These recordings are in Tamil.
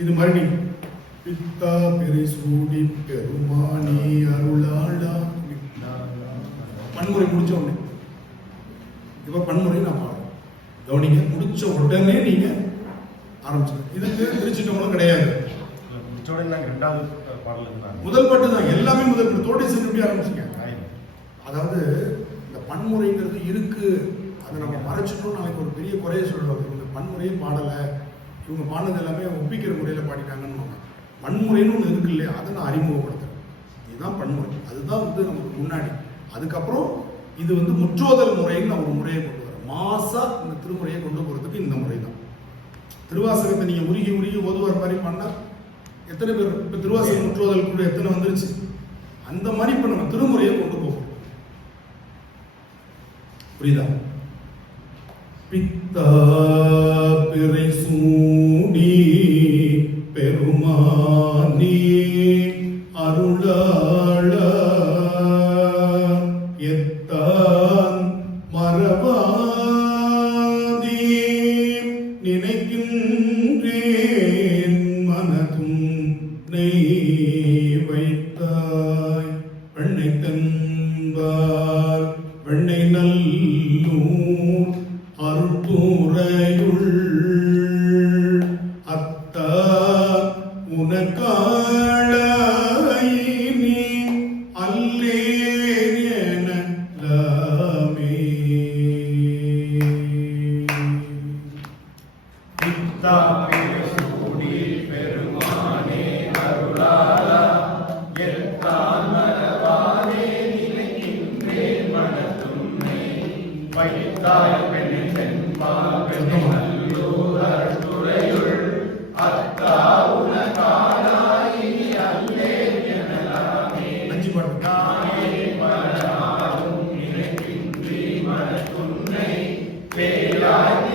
இது நீ. பித்தா பெரி சூடி பெருமானி அருளாளா. பன்முறை முடிச்ச உடனே. இப்ப பன்முறை நான் பாடுறேன். கவனிங்க முடிச்ச உடனே நீங்க ஆரம்பிச்சு இதுக்கு திருச்சிட்டவங்களும் கிடையாது. முதல் பாட்டு தான். எல்லாமே முதல் பாட்டு. தோட்டை சென்று ஆரம்பிச்சிங்க அதாவது இந்த பன்முறைங்கிறது இருக்கு. அதை நம்ம மறைச்சிட்டோம் நாளைக்கு ஒரு பெரிய குறைய சொல்லுவாங்க. இவங்க பாடலை. இவங்க பாடினது எல்லாமே ஒப்பிக்கிற முறையில் பாடிட்டாங்கன்னு பன்முறைன்னு ஒன்று இருக்கு இல்லையா? அதை நான் அறிமுகப்படுத்துறேன். இதுதான் பன்முறை அதுதான் வந்து நமக்கு முன்னாடி. அதுக்கப்புறம் இது வந்து முற்றோதல் முறைன்னு நான் ஒரு முறையை கொண்டு வரேன். மாசா இந்த திருமுறையை கொண்டு போகிறதுக்கு இந்த முறை தான் திருவாசகத்தை நீங்கள் உருகி உருகி ஓதுவார் மாதிரி பண்ணால் எத்தனை பேர் இப்போ திருவாசகம் முற்றோதல் கூட எத்தனை வந்துருச்சு? அந்த மாதிரி இப்போ நம்ம திருமுறையை கொண்டு போகிறோம் புரியுதா? பித்தா பிறை சூடி பெருமானி அருளாள. எத்தான் மறவாதி நினைக்கின்றேன் மனதும் நெய் வைத்தாய். பெண்ணை தன்பார் வெண்ணை நல்லூர். அருட்புறையுள் அத்தா உனக்காளாயினி அல்லேன் எனலாமே பெண்ணால்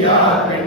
Yeah.